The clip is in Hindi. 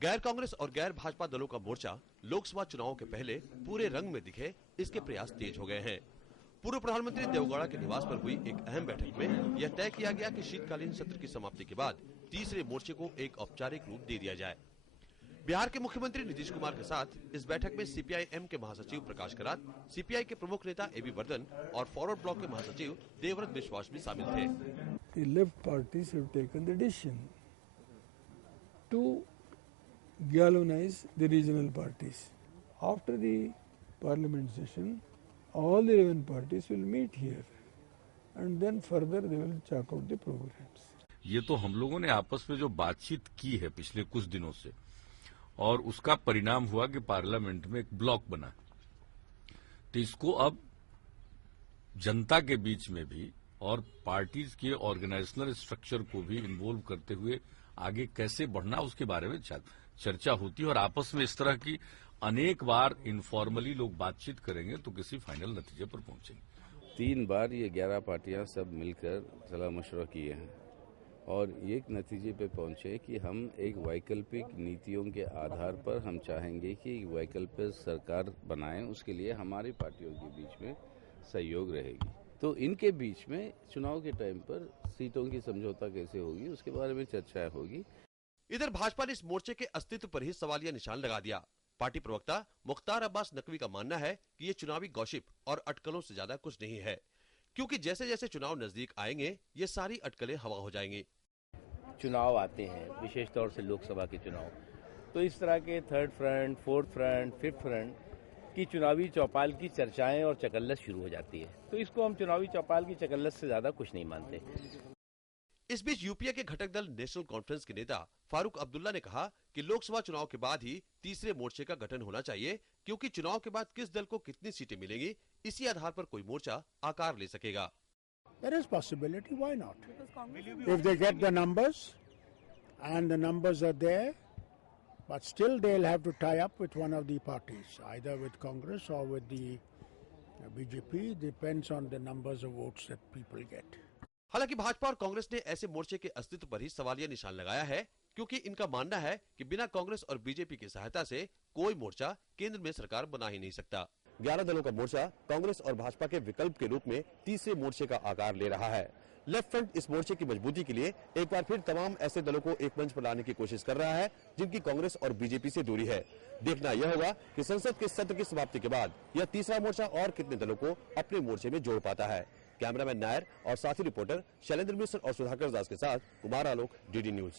गैर कांग्रेस और गैर भाजपा दलों का मोर्चा लोकसभा चुनावों के पहले पूरे रंग में दिखे, इसके प्रयास तेज हो गए हैं। पूर्व प्रधानमंत्री देवगौड़ा के निवास पर हुई एक अहम बैठक में यह तय किया गया कि शीतकालीन सत्र की समाप्ति के बाद तीसरे मोर्चे को एक औपचारिक रूप दे दिया जाए। बिहार के मुख्यमंत्री नीतीश कुमार के साथ इस बैठक में सीपीआई-एम के महासचिव प्रकाश करात, सीपीआई के प्रमुख नेता एबी वर्धन और फॉरवर्ड ब्लॉक के महासचिव देवव्रत विश्वास भी शामिल थे। The left parties have taken the decision to galvanize the regional parties. After the parliament session, all the 11 parties will meet here and then further they will chalk out the programs. ये तो हम लोगों ने आपस में जो बातचीत की है पिछले कुछ दिनों से, और उसका परिणाम हुआ कि पार्लियामेंट में एक ब्लॉक बना। तो इसको अब जनता के बीच में भी और पार्टीज के ऑर्गेनाइजेशनल स्ट्रक्चर को भी इन्वॉल्व करते हुए आगे कैसे बढ़ना, उसके बारे में चर्चा होती है। और आपस में इस तरह की अनेक बार इनफॉर्मली लोग बातचीत करेंगे तो किसी फाइनल नतीजे पर पहुंचेंगे। 3 बार ये 11 पार्टियां सब मिलकर सलाह मशवरा किए हैं और एक नतीजे पे पहुंचे कि हम एक वैकल्पिक नीतियों के आधार पर हम चाहेंगे कि वैकल्पिक सरकार बनाएं। उसके लिए हमारी पार्टियों के बीच में सहयोग रहेगी। तो इनके बीच में चुनाव के टाइम पर सीटों की समझौता कैसे होगी, उसके बारे में चर्चा होगी। इधर भाजपा ने इस मोर्चे के अस्तित्व पर ही सवालिया निशान लगा दिया। पार्टी प्रवक्ता मुख्तार अब्बास नकवी का मानना है कि ये चुनावी गॉसिप और अटकलों से ज्यादा कुछ नहीं है, क्योंकि जैसे जैसे चुनाव नजदीक आएंगे ये सारी अटकलें हवा हो जाएंगी। चुनाव आते हैं, विशेष तौर से लोकसभा के चुनाव, तो इस तरह के third front, fourth front, fifth front की चुनावी चौपाल की चर्चाएं और चकल्लस शुरू हो जाती है। तो इसको हम चुनावी चौपाल की चकल्लस से ज्यादा कुछ नहीं मानते। इस बीच यूपीए के घटक दल नेशनल कॉन्फ्रेंस के नेता फारूक अब्दुल्ला ने कहा कि लोकसभा चुनाव के बाद ही तीसरे मोर्चे का गठन होना चाहिए, क्योंकि चुनाव के बाद किस दल को कितनी सीटें मिलेंगी इसी आधार पर कोई मोर्चा आकार ले सकेगा। There is possibility, why not? If they get the numbers and the numbers are there, but still they'll have to tie up with one of the parties, either with Congress or with the BJP, depends on the numbers of votes that people get. हालांकि भाजपा और कांग्रेस ने ऐसे मोर्चे के अस्तित्व पर ही सवालिया निशान लगाया है, क्योंकि इनका मानना है कि बिना कांग्रेस और बीजेपी की सहायता से कोई मोर्चा केंद्र में सरकार बना ही नहीं सकता। 11 दलों का मोर्चा कांग्रेस और भाजपा के विकल्प के रूप में तीसरे मोर्चे का आकार ले रहा है। लेफ्ट फ्रंट इस मोर्चे की मजबूती के लिए एक बार फिर तमाम ऐसे दलों को एक मंच पर लाने की कोशिश कर रहा है जिनकी कांग्रेस और बीजेपी से दूरी है। देखना यह होगा कि संसद के सत्र की समाप्ति के बाद यह तीसरा मोर्चा और कितने दलों को अपने मोर्चे में जोड़ पाता है। कैमरामैन नायर और साथी रिपोर्टर शैलेंद्र मिश्र और सुधाकर दास के साथ कुमार आलोक, डीडी न्यूज।